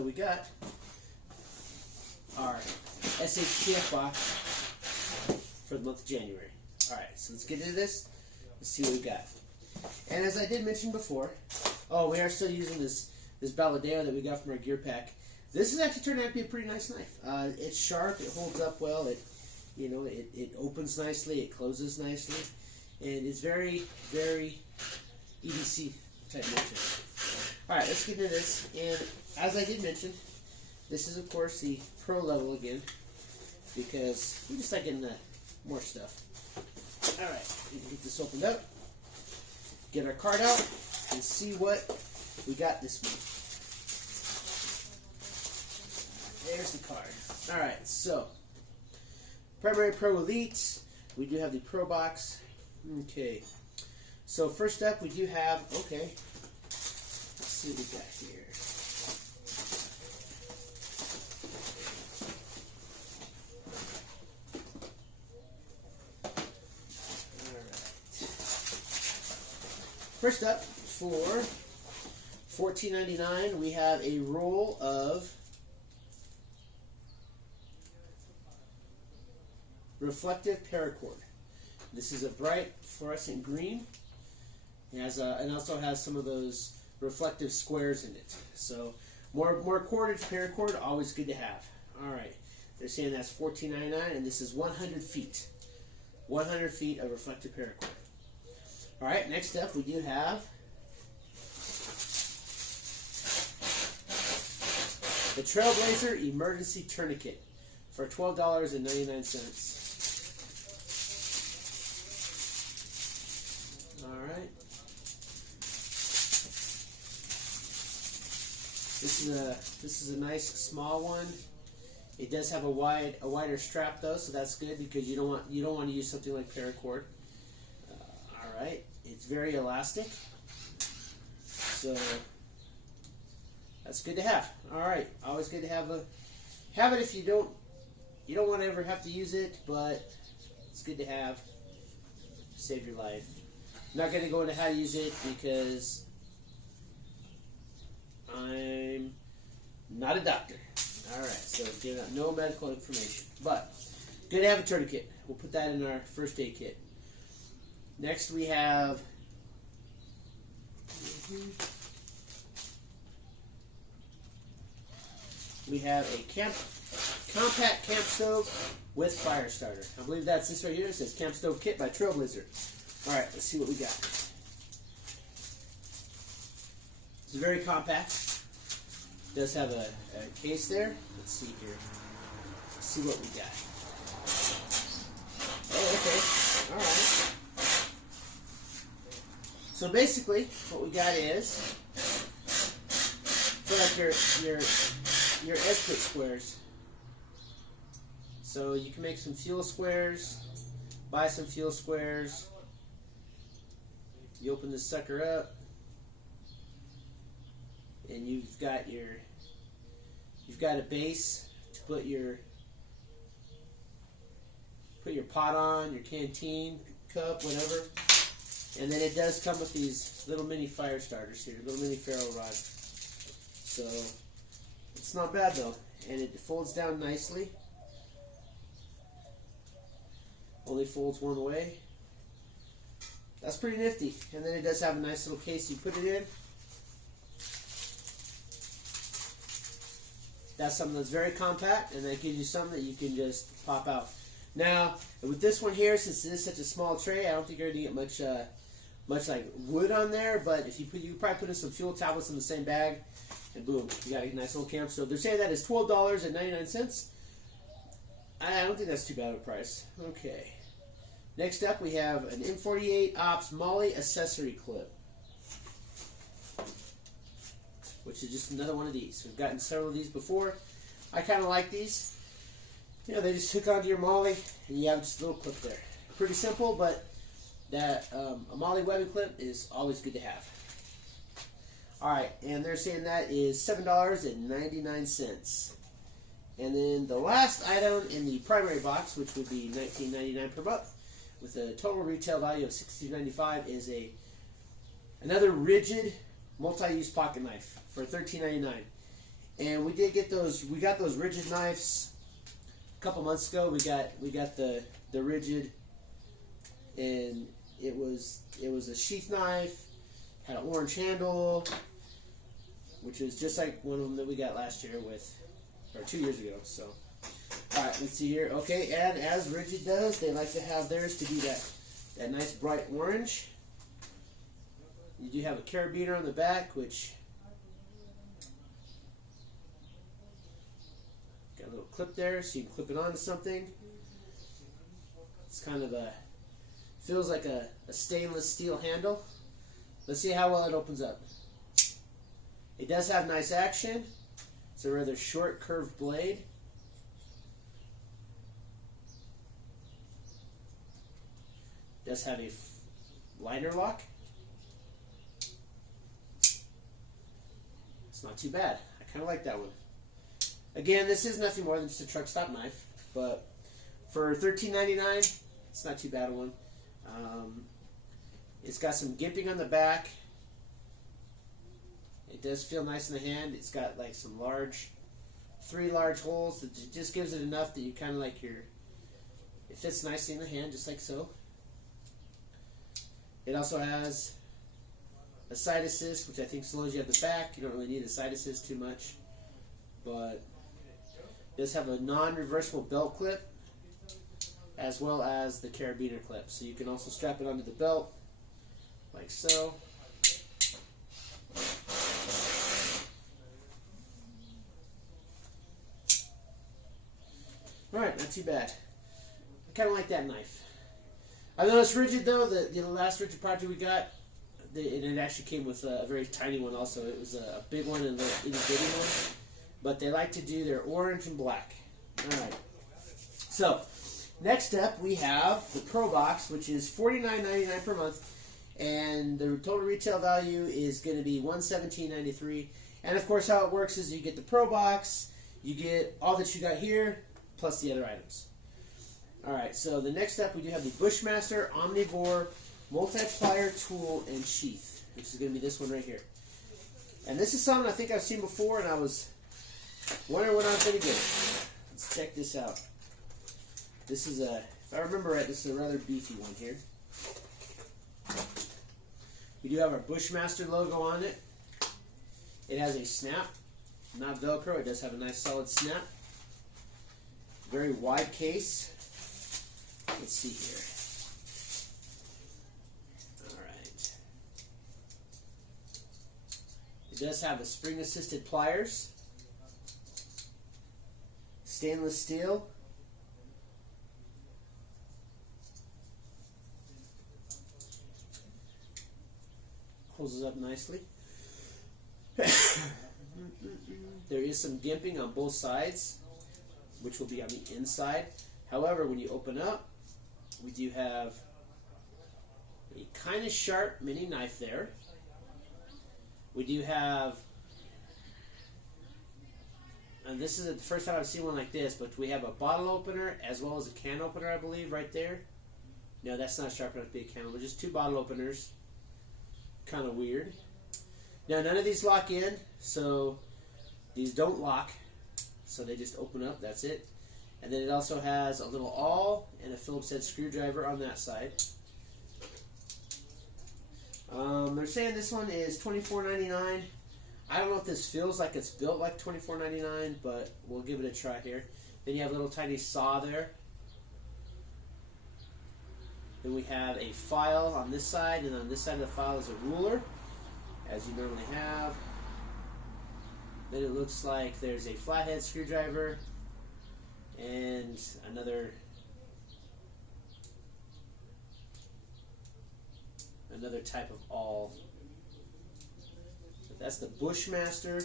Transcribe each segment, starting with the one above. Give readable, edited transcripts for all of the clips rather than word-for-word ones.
So we got our SHTF box for the month of January. Alright, so let's get into this. Let's see what we got. And as I did mention before, we are still using this Baladeo that we got from our gear pack. This has actually turned out to be a pretty nice knife. It's sharp, it holds up well, it opens nicely, it closes nicely, and it's very, very EDC type knife. Alright, let's get into this. And as I did mention, this is of course the pro level again, because we just like getting more stuff. Alright, we can get this opened up, get our card out, and see what we got this month. There's the card. Alright, so Primary Pro Elite, we do have the Pro Box. Okay, so first up we do have, let's see what we got here. First up, for $14.99, we have a roll of reflective paracord. This is a bright fluorescent green. It has and also has some of those reflective squares in it. So more cordage paracord, always good to have. All right, they're saying that's $14.99, and this is 100 feet. 100 feet of reflective paracord. All right, next up we do have the Trailblazer Emergency Tourniquet for $12.99. All right, this is a nice small one. It does have a wider strap though, so that's good because you don't want to use something like paracord. All right. It's very elastic, so that's good to have. All right, always good to have it if you don't want to ever have to use it, but it's good to have. Save your life. I'm not going to go into how to use it because I'm not a doctor. All right, so give out no medical information, but good to have a tourniquet. We'll put that in our first aid kit. Next we have a compact camp stove with fire starter. I believe that's this right here. It says Camp Stove Kit by Trailblazer. All right, let's see what we got. It's very compact. It does have a case there. Let's see here. Let's see what we got. Oh, okay. All right. So basically, what we got is for like your S-pit squares. So you can make some fuel squares, buy some fuel squares. You open this sucker up, and you've got a base to put your pot on, your canteen cup, whatever. And then it does come with these little mini fire starters here, little mini ferro rods. So it's not bad though, and it folds down nicely. Only folds one way. That's pretty nifty. And then it does have a nice little case you put it in. That's something that's very compact, and that gives you something that you can just pop out. Now, with this one here, since it is such a small tray, I don't think you're going to get much like wood on there, but if you can probably put in some fuel tablets in the same bag, and boom, you got a nice little camp stove. They're saying that is $12.99. I don't think that's too bad of a price. Okay. Next up, we have an M48 Ops Molly accessory clip, which is just another one of these. We've gotten several of these before. I kind of like these. You know, they just hook onto your Molly, and you have just a little clip there. Pretty simple, but that a Molly webbing clip is always good to have. All right, and they're saying that is $7.99. And then the last item in the primary box, which would be $19.99 per month, with a total retail value of $16.95, is another rigid multi-use pocket knife for $13.99. And we did get those. We got those rigid knives a couple months ago. We got the rigid, and it was a sheath knife, had an orange handle, which was just like one of them that we got last year or 2 years ago. So, all right, let's see here. Okay, and as rigid does, they like to have theirs to be that nice bright orange. You do have a carabiner on the back, which got a little clip there, so you can clip it onto something. It's kind of feels like a stainless steel handle. Let's see how well it opens up. It does have nice action. It's a rather short curved blade. It does have a liner lock. It's not too bad. I kind of like that one. Again, this is nothing more than just a truck stop knife, but for $13.99, it's not too bad a one. It's got some gimping on the back. It does feel nice in the hand. It's got like some 3 large holes that just gives it enough that you kind of like it fits nicely in the hand, just like so. It also has a side assist, which I think as long as you have the back, you don't really need a side assist too much. But it does have a non-reversible belt clip, as well as the carabiner clip. So you can also strap it onto the belt, like so. Alright, not too bad. I kind of like that knife. I know it's rigid though. The last rigid project we got, and it actually came with a very tiny one also. It was a big one and a itty bitty one. But they like to do their orange and black. Alright. So, next up we have the Pro Box, which is $49.99 per month. And the total retail value is going to be $117.93. And of course how it works is you get the Pro Box, you get all that you got here, plus the other items. Alright, so the next up we do have the Bushmaster Omnivore Multiplier Tool and Sheath, which is going to be this one right here. And this is something I think I've seen before, and I was wondering when I was going to get it. Let's check this out. This is if I remember right, this is a rather beefy one here. We do have our Bushmaster logo on it. It has a snap, not Velcro. It does have a nice solid snap. Very wide case. Let's see here. Alright. It does have a spring-assisted pliers. Stainless steel. Closes up nicely. There is some gimping on both sides, which will be on the inside. However, when you open up, we do have a kind of sharp mini knife there. We do have, and this is the first time I've seen one like this, but we have a bottle opener as well as a can opener, I believe, right there. No, that's not sharp enough to be a can opener, just 2 bottle openers. Kind of weird. Now, none of these lock in, so these don't lock. So they just open up, that's it. And then it also has a little awl and a Phillips head screwdriver on that side. They're saying this one is $24.99. I don't know if this feels like it's built like $24.99, but we'll give it a try here. Then you have a little tiny saw there. Then we have a file on this side, and on this side of the file is a ruler, as you normally have. Then it looks like there's a flathead screwdriver and another type of awl. So that's the Bushmaster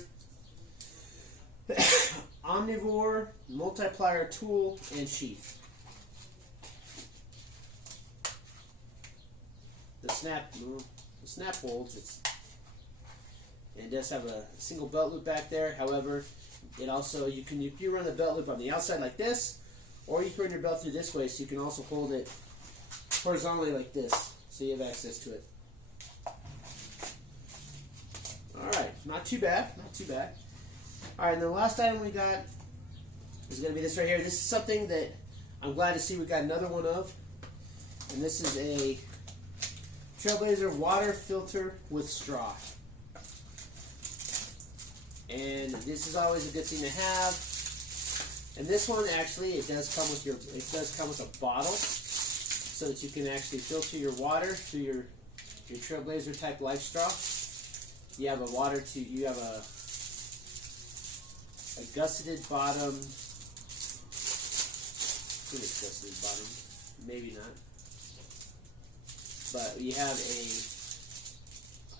Omnivore Multiplier Tool and Sheath. The snap holds. And it does have a single belt loop back there. However, it also you run the belt loop on the outside like this, or you can run your belt through this way, so you can also hold it horizontally like this, so you have access to it. All right, not too bad, not too bad. All right, and the last item we got is going to be this right here. This is something that I'm glad to see we got another one of. And this is a Trailblazer water filter with straw. And this is always a good thing to have. And this one actually, it does come with a bottle, so that you can actually filter your water through your Trailblazer type life straw. You have a gusseted bottom. I think it's gusseted bottom, maybe not. But you have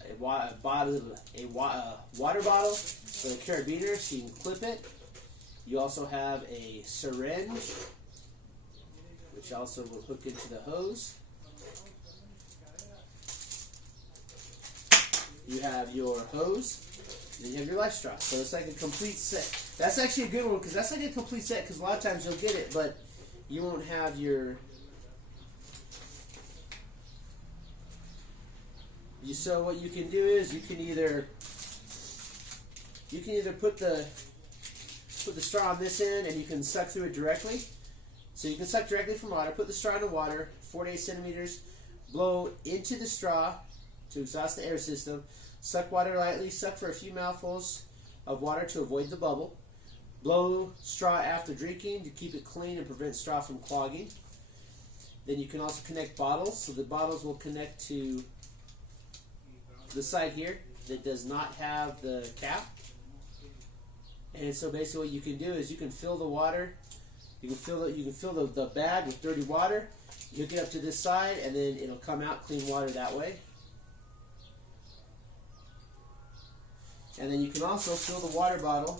a water bottle with a carabiner, so you can clip it. You also have a syringe, which also will hook into the hose. You have your hose, and you have your life straw. So it's like a complete set. That's actually a good one, because that's like a complete set, because a lot of times you'll get it, but you won't have your... So what you can do is you can either put the straw on this end, and you can suck through it directly. So you can suck directly from water. Put the straw in the water, 4 to 8 centimeters. Blow into the straw to exhaust the air system. Suck water lightly. Suck for a few mouthfuls of water to avoid the bubble. Blow straw after drinking to keep it clean and prevent straw from clogging. Then you can also connect bottles. So the bottles will connect to the side here that does not have the cap. And so basically what you can do is you can fill the water, you can fill the bag with dirty water, you hook it up to this side, and then it'll come out clean water that way. And then you can also fill the water bottle,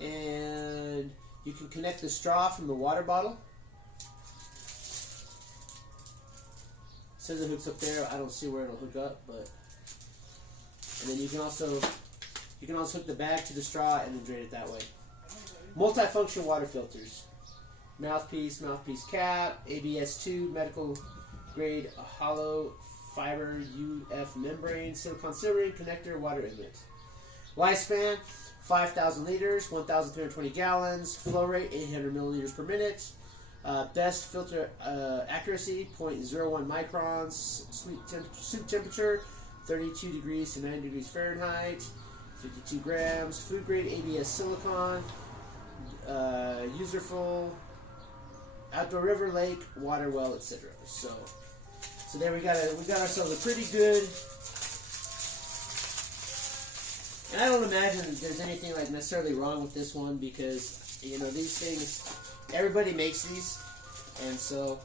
and you can connect the straw from the water bottle. It says it hooks up there. I don't see where it'll hook up, but and then you can also hook the bag to the straw and then drain it that way. Multifunction water filters. Mouthpiece cap, ABS2, medical grade hollow fiber UF membrane, silicone silvering connector, water inlet. Lifespan 5,000 liters, 1,320 gallons. Flow rate 800 milliliters per minute. Best filter accuracy 0.01 microns. Soup temperature 32 degrees to 9 degrees Fahrenheit. 52 grams. Food grade ABS silicone. Userful. Outdoor river, lake, water well, etc. So there we got ourselves a pretty good. And I don't imagine that there's anything like necessarily wrong with this one, because these things, everybody makes these, and so,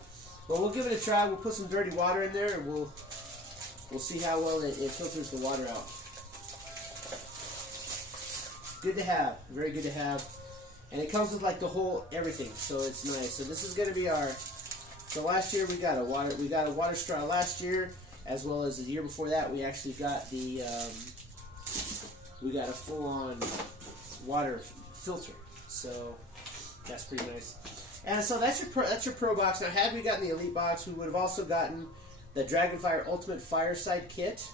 but we'll give it a try. We'll put some dirty water in there, and we'll see how well it filters the water out. Good to have, very good to have, and it comes with like the whole everything, so it's nice. So this is going to be our. So last year we got a water straw last year, as well as the year before that we actually got the we got a full-on water filter. So that's pretty nice. And so that's your Pro box. Now, had we gotten the Elite box, we would have also gotten the Dragonfire Ultimate Fireside Kit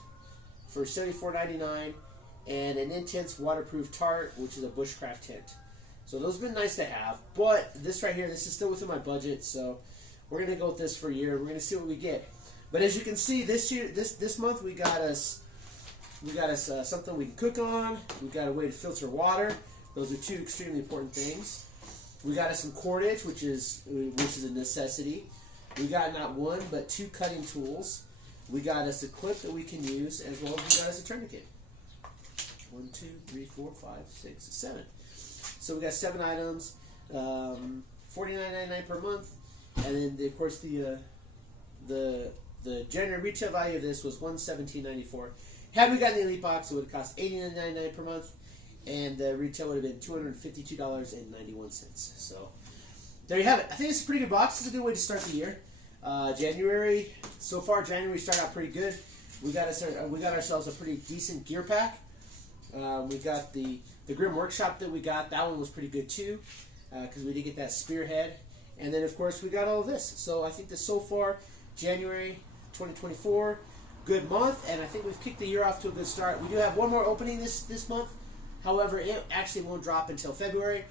for $74.99 and an Intense Waterproof Tarp, which is a bushcraft tent. So those have been nice to have. But this right here, this is still within my budget, so we're gonna go with this for a year. We're gonna see what we get. But as you can see, this year, this month, we got us something we can cook on. We got a way to filter water. Those are two extremely important things. We got us some cordage, which is a necessity. We got not one but two cutting tools. We got us a clip that we can use, as well as we got us a tourniquet. 1, 2, 3, 4, 5, 6, 7. So we got 7 items, $49.99 per month, and then of course the January retail value of this was $117.94. Had we gotten the Elite box, it would have cost $89.99 per month, and the retail would have been $252.91. So there you have it. I think it's a pretty good box. It's a good way to start the year. January started out pretty good. We got ourselves a pretty decent gear pack. We got the Grim Workshop that we got. That one was pretty good too, because we did get that spearhead. And then of course we got all of this. So I think that so far, January 2024, good month, and I think we've kicked the year off to a good start. We do have one more opening this month. However, it actually won't drop until February,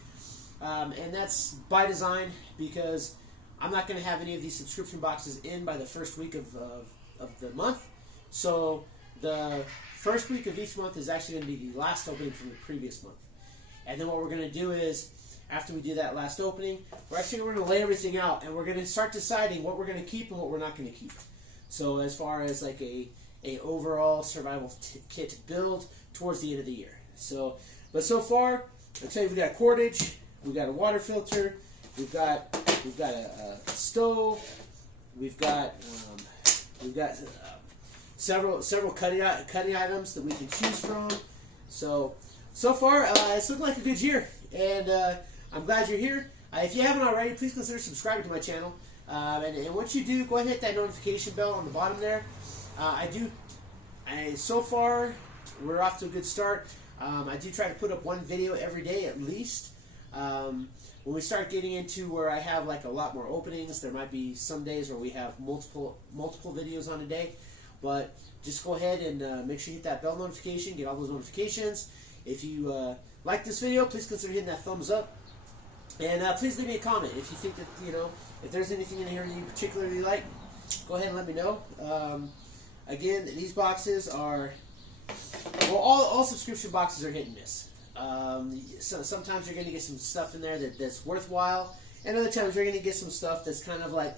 and that's by design because I'm not going to have any of these subscription boxes in by the first week of the month. So the first week of each month is actually going to be the last opening from the previous month. And then what we're going to do is, after we do that last opening, we're going to lay everything out, and we're going to start deciding what we're going to keep and what we're not going to keep. So as far as like a overall survival kit build towards the end of the year. So, but so far, I'll tell you, we got cordage, we got a water filter, we've got a stove, we've got several cutting items that we can choose from. So far, it's looking like a good year, and I'm glad you're here. If you haven't already, please consider subscribing to my channel. And once you do, go ahead and hit that notification bell on the bottom there. So far, we're off to a good start. I do try to put up one video every day at least. When we start getting into where I have like a lot more openings, there might be some days where we have multiple videos on a day. But just go ahead and make sure you hit that bell notification, get all those notifications. If you like this video, please consider hitting that thumbs up. And please leave me a comment if you think that, if there's anything in here you particularly like, go ahead and let me know. Again, these boxes are, well, all subscription boxes are hit and miss. So sometimes you're going to get some stuff in there that's worthwhile, and other times you're going to get some stuff that's kind of like,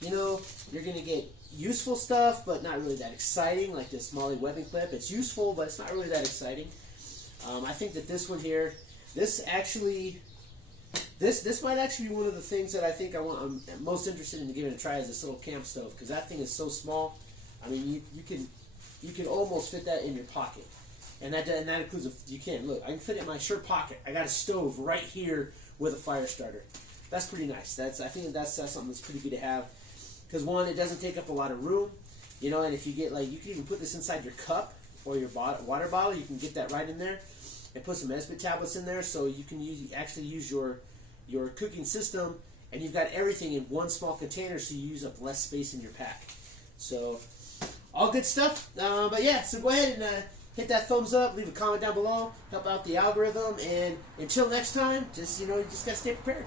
you're going to get useful stuff, but not really that exciting, like this Molly webbing clip. It's useful, but it's not really that exciting. I think that this one here, this might actually be one of the things that I think I'm most interested in giving a try, is this little camp stove, because that thing is so small. I mean, you can almost fit that in your pocket, and that includes you can look. I can fit it in my shirt pocket. I got a stove right here with a fire starter. That's pretty nice. I think that's something that's pretty good to have, because one, it doesn't take up a lot of room, and if you get you can even put this inside your cup or your water bottle. You can get that right in there, and put some Esbit tablets in there, so you can actually use your cooking system, and you've got everything in one small container, so you use up less space in your pack. So all good stuff. But yeah, so go ahead and hit that thumbs up, leave a comment down below, help out the algorithm, and until next time, just you just gotta stay prepared.